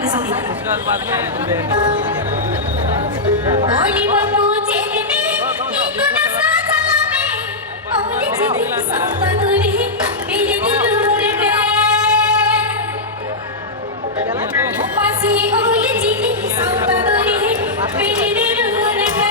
Pakai sorry. Oli babu cetne, iku nasa kalame. Oli cetne sampaguri, bili dilure be. Upasi oli cetne sampaguri, bili dilure be.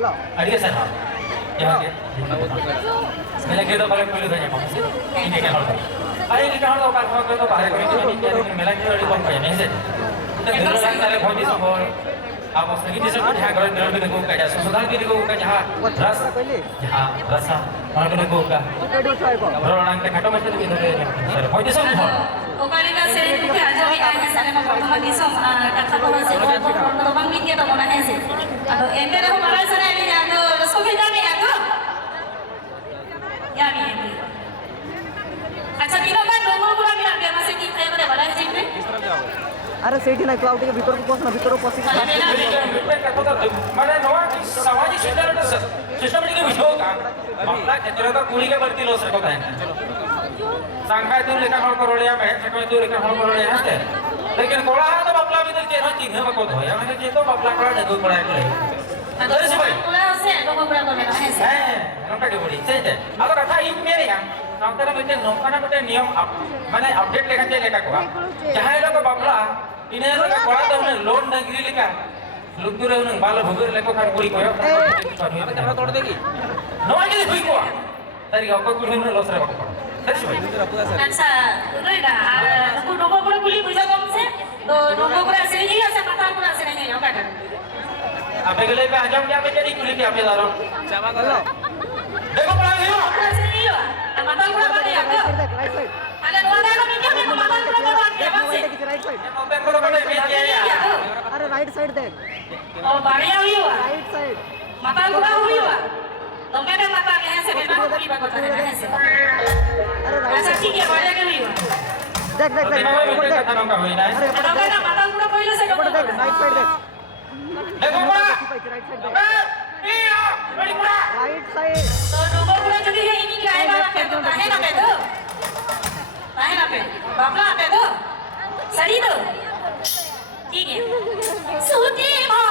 Halo. Adik saya. Ya. Saya kira kalau pilih tanya kamu ini kan hal. Ayo kita hal kan kalau itu bahaya ini melang itu di bawah ya nih. Kita dulu kan dari bodi sambal. Apa lagi di sana dia kalau dalam itu gua kayak susah lagi gua kayak ras. Ya, rasa. Kalau itu gua kayak. Kalau orang kayak kata macam itu gitu. Bodi sambal. Oke, saya juga jadi ayah saya mau bertemu di sana. Kata bahwa saya mau bertemu di dia mau nanya sih. Atau ente dah malah sana ni atau sekolah ni atau? Ya ni. अच्छा तीनों का दोनों पूरा मिला गया मसे की थे बड़े बड़ा जी में अरे सेठी ना क्लाउड के भीतर को पोस ना भीतर को पोस माने नवा की सामाजिक सिस्टम के विषय का मामला क्षेत्र का कुली के बढ़ती लो सको है सांखाय दूर लेकर हल करोड़िया में सकम दूर लेकर हल करोड़िया है लेकिन कोला है तो बबला भी दिल के ना चिन्ह में को धोया मैंने जे तो बबला करा जगह पड़ा है अरे से भाई पूरा उसे लोगों पूरा को लेना है नौका के बड़ी से अगर कथा इन मेरे यहाँ नौकरा में नौका ना बेटे नियम माने अपडेट लेकर के लेकर को जहाँ लोग बबला इन्हें लोग कोला तो उन्हें लोन नगरी लेकर लुकुरे उन्हें बाल भुगर लेको खान कुड़ी कोयो क्या तोड़ देगी नौका के हुई को तरी आपको कुड़ी में लॉस रहा अच्छा रहेगा तो लोगों को कुली बुझा कौन से तो लोगों को ऐसे नहीं ऐसे पता को ऐसे नहीं है क्या आप अगले पे आजम क्या पे चली कुली क्या पे दारो जमा कर लो देखो पड़ा नहीं हो ऐसे नहीं हो टमाटर पूरा बने आपको अरे साइड देख Oh, Maria Wiwa. Right side Mata gua Wiwa. Tome ka mata ke hain se ke na puri ba kota hai hain se. अरे राइट Asa ठीक है बोले के Wiwa. देख देख देख Tingnan mo ऊपर yung देख tanong ka, Wina. अरे Ano ka na mata gua पहिलो से ऊपर देख राइट साइड देख Eko pa! राइट साइड देख Iyo! Balik mo na! Right side तो डूबो पूरा जदी है इनी का आएगा पे तो काहे ना पे तो काहे ना पे बापला पे तो सही तो ठीक है सूती मां